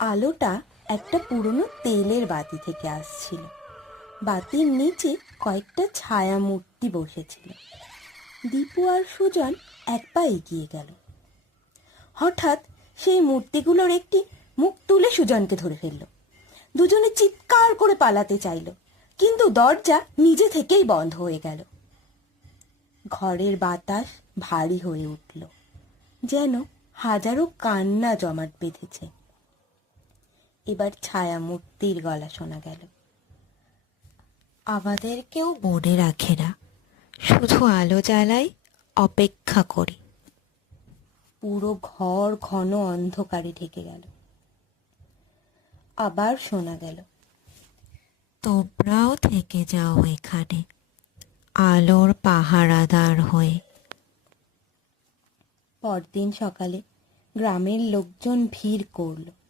আলোটা একটা পুরনো তেলের বাতি থেকে আসছিল। বাতির নিচে কয়েকটা ছায়া মূর্তি বসেছিল। দীপু আর সুজন এক পা এগিয়ে গেল। হঠাৎ সেই মূর্তিগুলোর একটি মুখ তুলে সুজনকে ধরে ফেলল। দুজনে চিৎকার করে পালাতে চাইল, কিন্তু দরজা নিজে থেকেই বন্ধ হয়ে গেল। ঘরের বাতাস ভারী হয়ে উঠল, যেন হাজারো কান্না জমাট বেঁধেছে। এবার ছায়া মূর্তির গলা শোনা গেল। আমাদের কেউ মনে রাখে না, শুধু আলো জ্বালাই, অপেক্ষা করি। পুরো ঘর ঘন অন্ধকারে ঢেকে গেল। আবার শোনা গেল, তোমরাও থেকে যাও এখানে, আলোর পাহারাদার হয়ে। পরদিন সকালে গ্রামের লোকজন ভিড় করল।